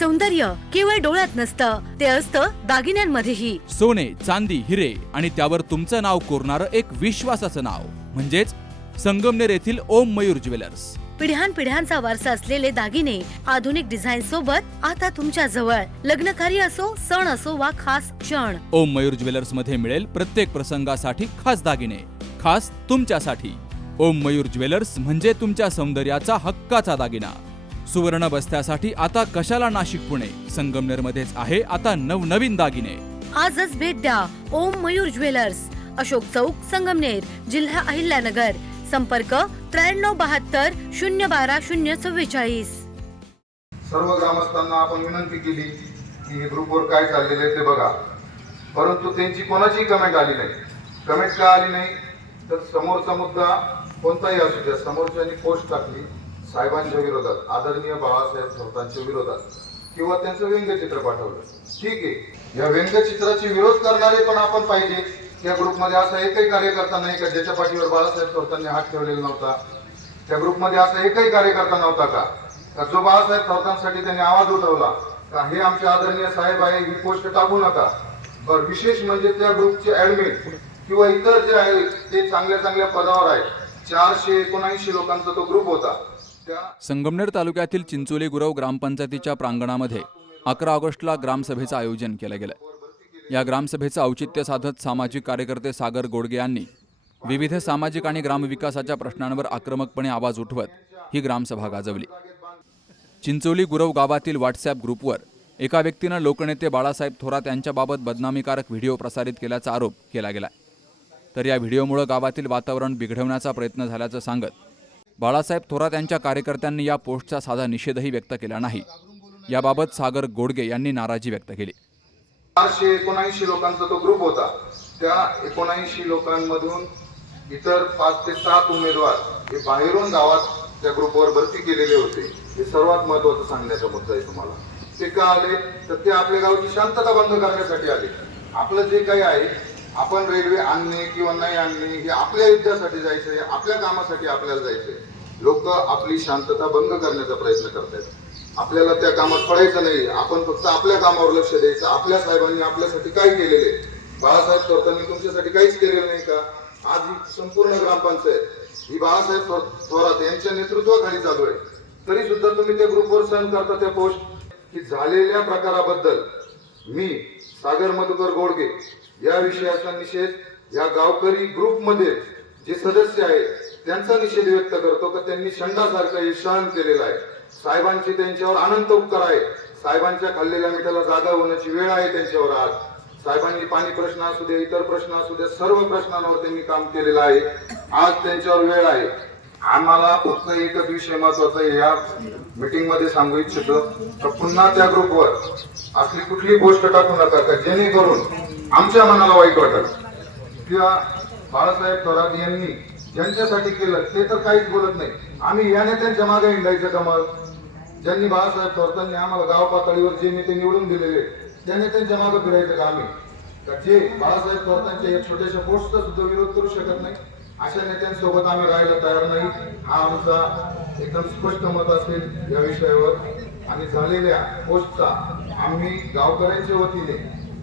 सौंदर्य केवळ डोळ्यात नसतं, ते असतं दागिन्यांमध्येही. सोने, चांदी, हिरे आणि त्यावर तुमचं नाव कोरणारं एक विश्वासाचं नाव म्हणजेच संगमनेर येथील ओम मयूर ज्वेलर्स. पिढ्यानपिढ्यांचा वारसा असलेले दागिने आधुनिक डिझाईन सोबत आता तुमच्या जवळ. लग्नकार्य असो, सण असो वा खास क्षण, ओम मयूर ज्वेलर्स मध्ये मिळेल प्रत्येक प्रसंगासाठी खास दागिने, खास तुमच्यासाठी. ओम मयूर ज्वेलर्स म्हणजे तुमच्या सौंदर्याचा हक्काचा दागिना. सुवर्ण बस्त्यासाठी आता कशाला नाशिक पुणे, संगमनेर मध्येच आहे आता नवनवीन दागिने. आजच भेट द्या ओम मयूर ज्वेलर्स, अशोक चौक, संगमनेर, जिल्हा अहिल्यानगर. संपर्क 9372 012 044. सर्व ग्रामस्थांना आपण विनंती केली की ग्रुपवर काय चाललेलं आहे ते बघा, परंतु त्यांची कोणाची कमेंट आली नाही. कमेंट का आली नाही तर समोरचा मुद्दा कोणताही असू द्या, समोरच्यानी पोस्ट टाकली साहेबांच्या विरोधात, आदरणीय बाळासाहेब थोरातांच्या विरोधात, किंवा त्यांचं व्यंगचित्र पाठवलं. ठीक आहे, या व्यंगचित्राची विरोध करणारे पण आपण पाहिजे. त्या ग्रुपमध्ये असा एकही कार्यकर्ता नाही का ज्याच्या पाठीवर बाळासाहेब थोरातांनी हात ठेवलेला नव्हता. त्या ग्रुपमध्ये असा एकही कार्यकर्ता नव्हता का जो बाळासाहेब थोरातांसाठी त्यांनी आवाज उठवला का हे आमचे आदरणीय साहेब आहे, ही पोस्ट टाकू नका. बरं, विशेष म्हणजे त्या ग्रुपचे ऍडमिन किंवा इतर जे आहेत ते चांगल्या चांगल्या पदावर आहेत. 479 लोकांचा तो ग्रुप होता. संगमनेर तालुक्यातील चिंचोली गुरव ग्रामपंचायतीच्या प्रांगणामध्ये 11 ऑगस्टला ग्रामसभेचं आयोजन केलं गेलं. या ग्रामसभेचं औचित्य साधत सामाजिक कार्यकर्ते सागर गोडगे यांनी विविध सामाजिक आणि ग्रामविकासाच्या प्रश्नांवर आक्रमकपणे आवाज उठवत ही ग्रामसभा गाजवली. चिंचोली गुरव गावातील व्हॉट्सअप ग्रुपवर एका व्यक्तीनं लोकनेते बाळासाहेब थोरात यांच्याबाबत बदनामीकारक व्हिडिओ प्रसारित केल्याचा आरोप केला गेला. तर या व्हिडिओमुळे गावातील वातावरण बिघडवण्याचा प्रयत्न झाल्याचं सांगत बाळासाहेब थोरात यांच्या कार्यकर्त्यांनी या पोस्टचा साधा निषेधही व्यक्त केला नाही. याबाबत सागर गोडगे यांनी नाराजी व्यक्त केली. 479 लोकांचा तो ग्रुप होता. त्या 79 लोकांमधून इतर 5 ते 7 उमेदवार हे बाहेरून गावात त्या ग्रुपवर भरती केलेले होते. हे सर्वात महत्वाचं सांगण्याचा मुद्दा आहे तुम्हाला. ते का आले तर ते आपल्या गावची शांतता भंग करण्यासाठी आले. आपलं जे काही आहे, आपण रेल्वे आणणे किंवा नाही आणणे हे आपल्या युद्धासाठी जायचंय, आपल्या कामासाठी आपल्याला जायचंय. लोक आपली शांतता भंग करण्याचा प्रयत्न करतात. आपल्याला त्या कामात पडायचं नाही. आपण फक्त आपल्या कामावर लक्ष द्यायचं. आपल्या साहेबांनी आपल्यासाठी काय केलेले, बाळासाहेब थोरातांनी तुमच्यासाठी काहीच केलेलं नाही का? आज ही संपूर्ण ग्रामपंचायत ही बाळासाहेब थोरात यांच्या नेतृत्वाखाली चालू आहे. तरी सुद्धा तुम्ही त्या ग्रुपवर सहन करता त्या पोस्ट. की झालेल्या प्रकाराबद्दल मी सागर मधुकर गोडगे या विषयाचा निषेध या गावकरी ग्रुपमध्ये जे सदस्य आहेत त्यांचा निषेध व्यक्त करतो की त्यांनी शंडासारखा हे सहन केलेला आहे. साहेबांची त्यांच्यावर अनंत उपकार आहे. साहेबांच्या खाल्लेल्या मिठाला जागा होण्याची वेळ आहे त्यांच्यावर. आज साहेबांनी पाणी प्रश्न असू दे, इतर प्रश्न असू दे, सर्व प्रश्नांवर त्यांनी काम केलेलं आहे. आज त्यांच्यावर वेळ आहे. आम्हाला फक्त एकच विषय महत्वाचा आहे या मीटिंग मध्ये सांगू इच्छितो तर पुन्हा त्या ग्रुपवर असली कुठली गोष्ट टाकू नका का जेणेकरून आमच्या मनाला वाईट वाटत. किंवा बाळासाहेब थोरात यांनी ज्यांच्यासाठी केलं ते तर काहीच बोलत नाही. आम्ही या नेत्यांच्या मागे हिंडायचं का? मग ज्यांनी बाळासाहेब थोरातांनी आम्हाला गाव पातळीवर जे नेते निवडून दिलेले त्या नेत्यांच्या मागे फिरायचं का आम्ही? जे बाळासाहेब थोरातांच्या या छोट्याशा पोस्टचा सुद्धा विरोध करू शकत नाही अशा नेत्यांसोबत आम्ही राहायला तयार नाही. हा आमचा एकदम स्पष्ट मत असेल या विषयावर. आणि झालेल्या पोस्टचा आम्ही गावकऱ्यांच्या वतीने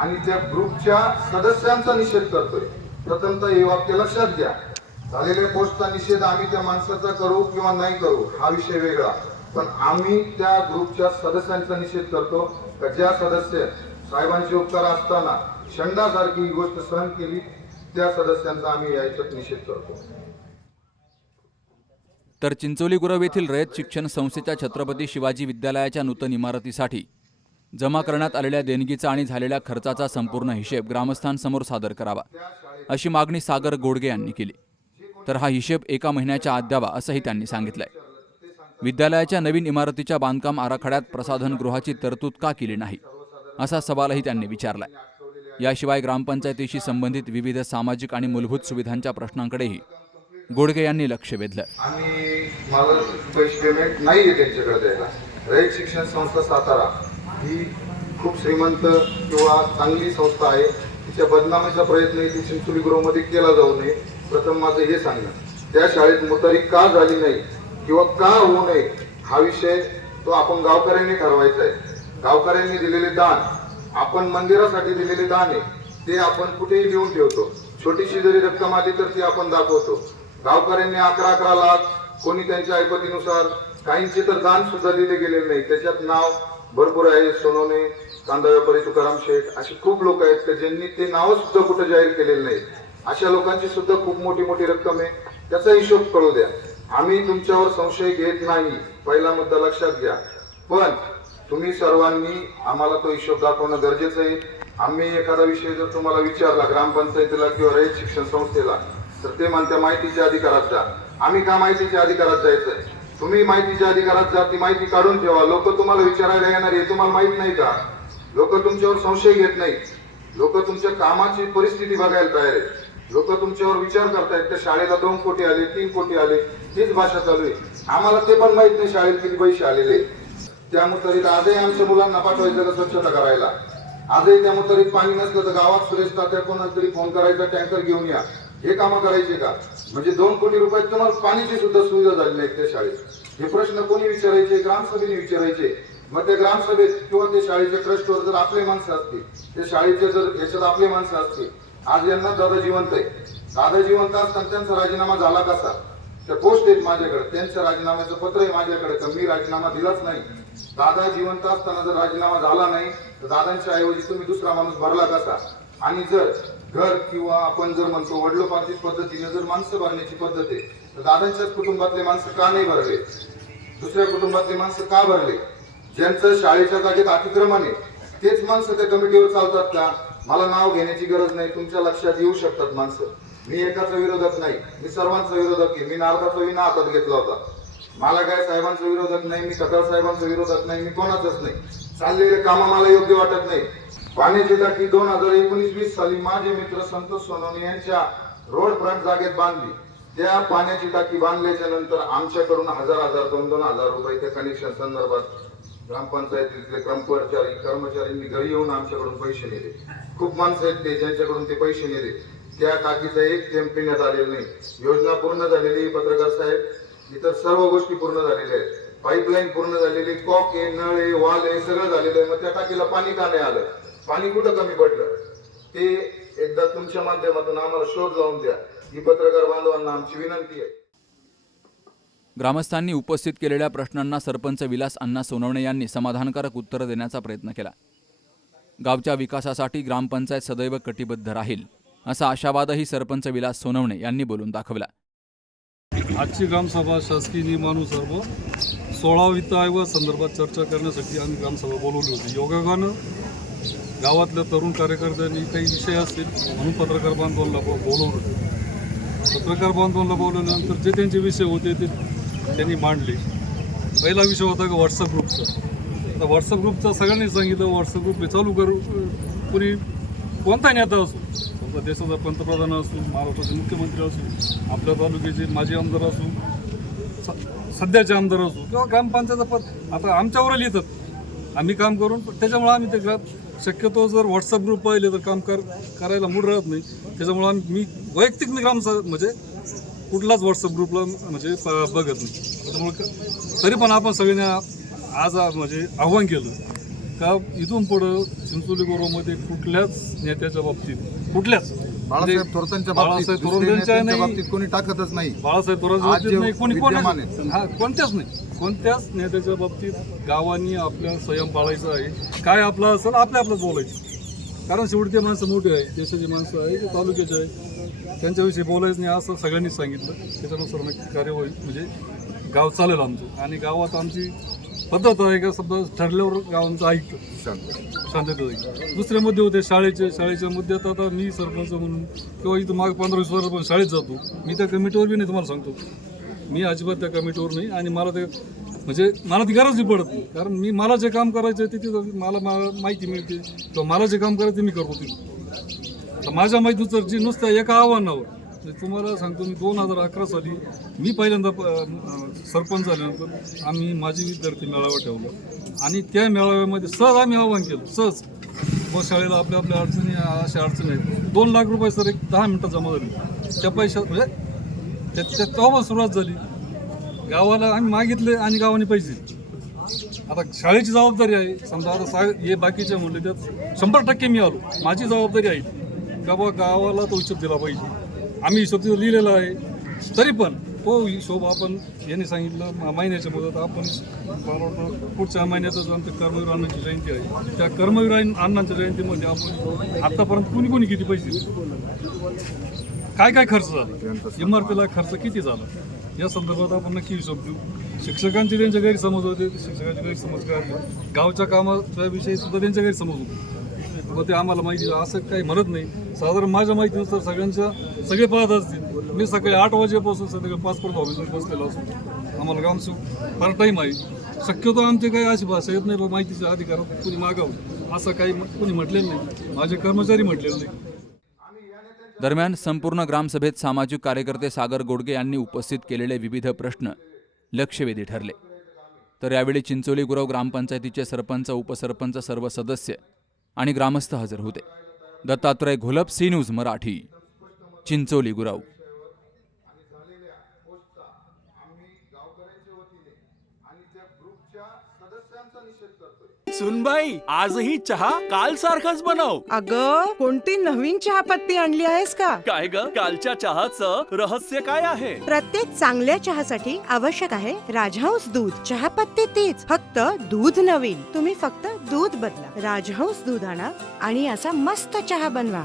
आणि त्या ग्रुपच्या सदस्यांचा निषेध करतोय. प्रथमतः हे वाक्य लक्षात घ्या. झालेल्या पोस्टचा निषेध आम्ही त्या माणसाचा करू किंवा नाही करू हा विषय वेगळा, पण आम्ही त्या ग्रुपच्या सदस्यांचा निषेध करतो का ज्या सदस्य साहेबांचे उपकार असताना शंडासारखी ही गोष्ट सहन केली त्या सदस्यांचा आम्ही याच्यात निषेध करतो. तर चिंचोली गुरव येथील रयत शिक्षण संस्थेच्या छत्रपती शिवाजी विद्यालयाच्या नूतन इमारतीसाठी जमा करण्यात आलेल्या देणगीचा आणि झालेल्या खर्चाचा संपूर्ण हिशेब ग्रामस्थांसमोर सादर करावा अशी मागणी सागर गोडगे यांनी केली. तर हा हिशेब 1 महिन्याच्या आत द्यावा असंही त्यांनी सांगितलंय. विद्यालयाच्या नवीन इमारतीच्या बांधकाम आराखड्यात प्रसाधनगृहाची तरतूद का केली नाही असा सवालही त्यांनी विचारलाय. याशिवाय ग्रामपंचायतीशी संबंधित विविध सामाजिक आणि मूलभूत सुविधांच्या प्रश्नांकडेही गोडगे यांनी लक्ष वेधलं. आणि मला पैसे पेमेंट नाहीये त्यांच्याकडे द्यायला. रयत शिक्षण संस्था सातारा ही खूप श्रीमंत किंवा चांगली संस्था आहे. तिच्या बदनामीचा प्रयत्न इथे चिंचोली गुरवमध्ये केला जाऊ नये. प्रथम माझं हे सांगणं, त्या शाळेत मुतारीक का झाली नाही किंवा का होऊ नये हा विषय तो आपण गावकऱ्यांनी ठरवायचा आहे. गावकऱ्यांनी दिलेले दान, आपण मंदिरासाठी दिलेले दान आहे ते आपण कुठेही लिहून ठेवतो. छोटीशी जरी रक्कम आली तर ती आपण दाखवतो. गावकऱ्यांनी 11 लाख, कोणी त्यांच्या ऐपतीनुसार, काहींचे तर दान सुद्धा दिले गेलेले नाही. त्याच्यात नाव भरपूर आहे. सोनवणे, कांदा व्यापारी तुकाराम शेठ, असे खूप लोक आहेत की ज्यांनी ते नाव सुद्धा कुठे जाहीर केलेले नाही. अशा लोकांची सुद्धा खूप मोठी मोठी रक्कम आहे. त्याचा हिशोब कळू द्या. आम्ही तुमच्यावर संशय घेत नाही, पहिला मुद्दा लक्षात घ्या. पण तुम्ही सर्वांनी आम्हाला तो हिशोब दाखवणं गरजेचं आहे. आम्ही एखादा विषय जर तुम्हाला विचारला ग्रामपंचायतीला किंवा रयत शिक्षण संस्थेला, तर ते म्हणत्या माहितीच्या अधिकारात जा. आम्ही का माहितीच्या अधिकारात जायचंय? तुम्ही माहितीच्या अधिकारात जा, ती माहिती काढून ठेवा. लोक तुम्हाला विचारायला येणार हे तुम्हाला माहित नाही का? लोक तुमच्यावर संशय घेत नाही. लोक तुमच्या कामाची परिस्थिती बघायला तयार आहेत. लोक तुमच्यावर विचार करतायत त्या शाळेला 2 कोटी आले, 3 कोटी आले, हीच भाषा चालू आहे. आम्हाला ते पण माहित नाही शाळेत किती पैसे आलेले. त्या मुतारीत आजही आमच्या मुलांना पाठवायचं का स्वच्छता करायला? आजही त्या मुतारीत पाणी नसलं तर गावात सुरेश तात्या कोणाला तरी फोन करायचा, टँकर घेऊन या, हे कामं करायचे का? म्हणजे 2 कोटी रुपयात तुम्हाला पाण्याची सुद्धा सुविधा झाली नाही त्या शाळेत. हे प्रश्न कोणी विचारायचे? ग्रामसभेने विचारायचे. मग त्या ग्रामसभेत किंवा त्या शाळेच्या ट्रस्टवर जर आपले माणसं असतील, त्या शाळेच्या जर याच्यात आपले माणसं असतील, आज यांना दादा जिवंत आहे. दादा जिवंत असताना त्यांचा राजीनामा झाला कसा? त्या पोस्ट आहेत माझ्याकडे, त्यांच्या राजीनाम्याचं पत्र आहे माझ्याकडे, तर मी राजीनामा दिलाच नाही. दादा जिवंत असताना जर राजीनामा झाला नाही तर दादांच्या ऐवजी तुम्ही दुसरा माणूस भरला कसा? आणि जर घर किंवा आपण जर म्हणतो वडिलोपार्जित पद्धतीने जर माणसं भरण्याची पद्धत आहे, तर दादांच्याच कुटुंबातले माणसं का नाही भरले? दुसऱ्या कुटुंबातले माणसं का भरले? ज्यांचं शाळेच्या जागेत अतिक्रमण आहे तेच माणसं त्या कमिटीवर चालतात का? मला नाव घेण्याची गरज नाही, तुमच्या लक्षात येऊ शकतात माणसं. मी एकाचा विरोधक नाही, मी सर्वांचा विरोधक आहे. मी नारदाचा विना हातात घेतला होता. मला काय साहेबांचा विरोधक नाही, मी खताळ साहेबांचा विरोधक नाही, मी कोणाचाच नाही. चाललेले कामं मला योग्य वाटत नाही. पाण्याची टाकी 2019-20 साली माझे मित्र संतोष सोनवणे यांच्या रोड फ्रंट जागेत बांधली. त्या पाण्याची टाकी बांधल्याच्या नंतर आमच्याकडून 1000 2-2 हजार रुपये त्या कनेक्शन संदर्भात ग्रामपंचायतीतले कर्मचाऱ्यांनी घरी येऊन आमच्याकडून पैसे नेले. खूप माणसं आहेत ते ज्यांच्याकडून ते पैसे नेले. त्या टाकीचा 1 थेंब पिण्यात आलेला नाही. योजना पूर्ण झालेली, पत्रकार साहेब, इतर सर्व गोष्टी पूर्ण झालेल्या आहेत. पाईपलाईन पूर्ण झालेली, कॉक आहे, नळ आहे, वाल आहे, सगळं झालेलं आहे. मग त्या टाकीला पाणी का नाही आलं? पाणी कुठं कमी पडलं? ते एकदा तुमच्या माध्यमातून आम्हाला शोध लावून द्या, ही पत्रकार बांधवांना आमची विनंती आहे. ग्रामस्थांनी उपस्थित केलेल्या प्रश्नांना सरपंच विलास अण्णा सोनवणे यांनी समाधानकारक उत्तर देण्याचा प्रयत्न केला. गावच्या विकासासाठी ग्रामपंचायत सदैव कटिबद्ध राहील असा आशावादही सरपंच विलास सोनवणे यांनी बोलून दाखवला. आजची ग्रामसभा शासकीय नियमानुसार 16 वित्त आयोग संदर्भात चर्चा करण्यासाठी आम्ही ग्रामसभा बोलवली होती. योगायोगानं गावातल्या तरुण कार्यकर्त्यांनी काही विषय असतील म्हणून पत्रकार बांधवांना बोलवलं होतं. पत्रकार बांधवांना बोलवल्यानंतर जे त्यांचे विषय होते ते त्यांनी मांडले. पहिला विषय होता का व्हॉट्सअप ग्रुपचा. आता व्हॉट्सअप ग्रुपचा सगळ्यांनी सांगितलं व्हॉट्सअप ग्रुप चालू करू. कोणी कोणता नेता असो, समजा देशाचा पंतप्रधान असो, महाराष्ट्राचे मुख्यमंत्री असो, आपल्या तालुक्याचे माजी आमदार असो, सध्याचे आमदार असो किंवा ग्रामपंचायत पद, आता आमच्यावर येतात आम्ही काम करून. त्याच्यामुळे आम्ही ते शक्यतो जर व्हॉट्सअप ग्रुप पाहिले तर काम करायला मूड राहत नाही. त्याच्यामुळे मी वैयक्तिक म्हणजे कुठलाच व्हॉट्सअप ग्रुपला म्हणजे बघत नाही. त्याच्यामुळे तरी पण आपण सगळ्यांनी आज म्हणजे आव्हान केलं का इथून पुढं चिंचोली गोरोमध्ये कुठल्याच नेत्याच्या बाबतीत बाळासाहेब थोरातांच्या बाबतीत कोणी टाकतच नाही. बाळासाहेब थोरात नाही, कोणत्याच नाही, कोणत्याच नेत्याच्या बाबतीत गावांनी आपल्या संयम पाळायचा आहे. काय आपलं असेल आपल्याच बोलायचं. कारण शेवटी ते माणसं मोठे आहे, देशाची माणसं आहे, ते तालुक्याचे आहे, त्यांच्याविषयी बोलायचं नाही असं सगळ्यांनीच सांगितलं. त्याच्यानुसार नक्की कार्यवाही म्हणजे गाव चालेल आमचं. आणि गावात आमची पद्धत आहे का समजा ठरल्यावर गावांचं ऐकतं, शांततेत ऐकतं. दुसरे मुद्दे होते शाळेच्या मुद्द्यात आता मी सरपंच म्हणून किंवा इथं माग 15-20 वर्ष शाळेत जातो. मी त्या कमिटीवर बी नाही, तुम्हाला सांगतो मी अजिबात त्या कमिटीवर नाही. आणि मला ते म्हणजे मला ती गरजही पडत नाही. कारण मला जे काम करायचं आहे ते मला माहिती मिळते किंवा मला जे काम करायचं ते मी करतो. आता माझ्या माहितीनुसार जी नुसत्या एका आव्हानावर तुम्हाला सांगतो, मी 2011 साली मी पहिल्यांदा सरपंच झाल्यानंतर आम्ही माझी विद्यार्थी मेळावा ठेवला. आणि त्या मेळाव्यामध्ये सहज आम्ही आव्हान केलं, सहज मग शाळेला आपल्या अडचणी अशा अडचणी आहेत. 2 लाख रुपये सर 10 मिनिटात जमा झाले. त्या पैशात म्हणजे तेव्हा सुरुवात झाली. गावाला आम्ही मागितले आणि गावाने पैसे आता शाळेची जबाबदारी आहे. समजा आता हे बाकीचे म्हणले त्यात 100% मी आलो, माझी जबाबदारी आहे का बा गावाला तो हिशोब दिला पाहिजे. आम्ही हिशोब तिथं लिहिलेला आहे, तरी पण तो हिशोब आपण यांनी सांगितलं महिन्याच्या मुदत आपण मला वाटतं पुढच्या महिन्यातच आमच्या कर्मवीर अण्णांची जयंती आहे, त्या कर्मवीर अण्णांच्या जयंतीमध्ये आपण आतापर्यंत कोणी किती पैसे दिले, काय खर्च झाला, इमारतीला खर्च किती झाला, या संदर्भात आपण नक्की हिशोब देऊ. शिक्षकांचे त्यांचे गैरसमज होते, शिक्षकांचे गैरसमज काढले, गावच्या कामाच्या विषयी सुद्धा त्यांचे गैरसमज होते, मग ते आम्हाला माहिती असं काही म्हणत नाही. साधारण माझ्या माहितीनुसार सगळे पाहत असतील. मी सकाळी 8 वाजेपासून संध्याकाळी 5 पर्यंत ऑफिसवर बसलेलो असतो. आम्हाला ग्रामसेवक फार टाईम आहे. शक्यतो आमचे काही अशी भाषा येत नाही, माहितीच्या अधिकारात कुणी मागावं असं काही कुणी म्हटलेलं नाही, माझे कर्मचारी म्हटलेले नाही. दरम्यान संपूर्ण ग्रामसभेत सामाजिक कार्यकर्ते सागर गोडगे यांनी उपस्थित केलेले विविध प्रश्न लक्षवेधी ठरले. तर यावेळी चिंचोली गुरव ग्रामपंचायतीचे सरपंच, उपसरपंच, सर्व सदस्य आणि ग्रामस्थ हजर होते. Dattatray Gholap, C news Marathi, Chincholi Gurav. सुनबाई, आजही चहा काल सारखाच बनव. अगं, कोणती नवीन चहापत्ती आणली आहेस का? काय ग, कालच्या चहाचं रहस्य काय आहे? प्रत्येक चांगल्या चहासाठी आवश्यक आहे राजहंस दूध. चहापत्ती तीच, फक्त दूध नवीन. तुम्ही फक्त दूध बदला. राजहंस दूध आणा आणि असा मस्त चहा बनवा.